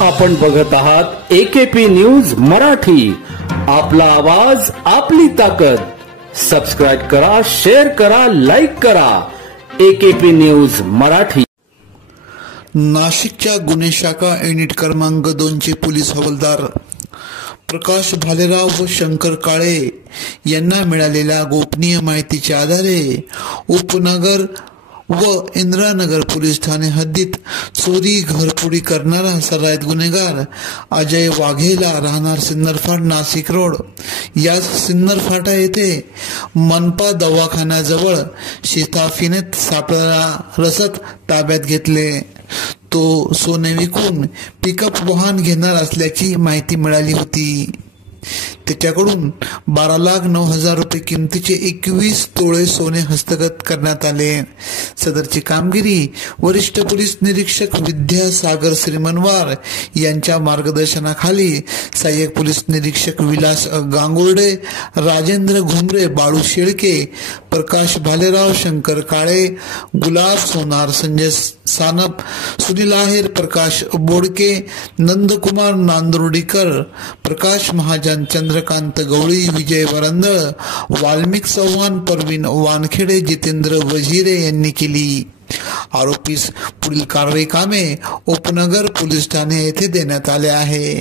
आपण बघत आहात एकेपी न्यूज मराठी। आपला आवाज आपली ताकद। सबस्क्राइब करा, शेअर करा, लाईक करा। AKP news Marathi. नाशिकच्या गुन्हे शाखा युनिट क्रमांक 2 चे पोलीस हवालदार प्रकाश भालेराव व शंकर काळे यांना मिळालेल्या गोपनीय माहितीच्या आधारे उपनगर व इंद्रानगर पोलीस ठाणे हद्दीत चोरी घरफोडी करणारा सराईत गुन्हेगार अजय वाघेला राहणार सिन्नरफाट नाशिक रोड या सिन्नरफाटा येथे मनपा दवाखान्याजवळ शिताफीनेत सापळा रसत ताब्यात घेतले। तो सोने विकून पिकअप वाहन घेणार असल्याची माहिती मिळाली होती। त्याच्याकडून 12,09,000 रुपये किमतीचे 21 तोळे सोने हस्तगत करण्यात आले। सदरची कामगिरी वरिष्ठ पोलीस निरीक्षक विद्यासागर श्रीमनवार यांच्या मार्गदर्शनाखाली सहाय्यक पोलीस निरीक्षक विलास गांगुर्डे, राजेंद्र घुमरे, बाळू शेळके, प्रकाश भालेराव, शंकर काळे, गुलाब सोनार, संजय सानप, सुनील आहेर, प्रकाश बोडके, नंदकुमार नांदुर्डीकर, प्रकाश महाजन, चंद्रकांत गवळी, विजय वरंदळ, वाल्मिक चव्हाण, परवीन वानखेडे, जितेंद्र वजिरे यांनी केली। आरोपीस पुढील कारवाई कामे उपनगर पोलीस ठाणे येथे देण्यात आले आहे।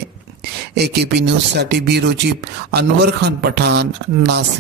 एकेपी न्यूज साठी ब्युरो चीफ अनवर खान पठाण, नाशिक।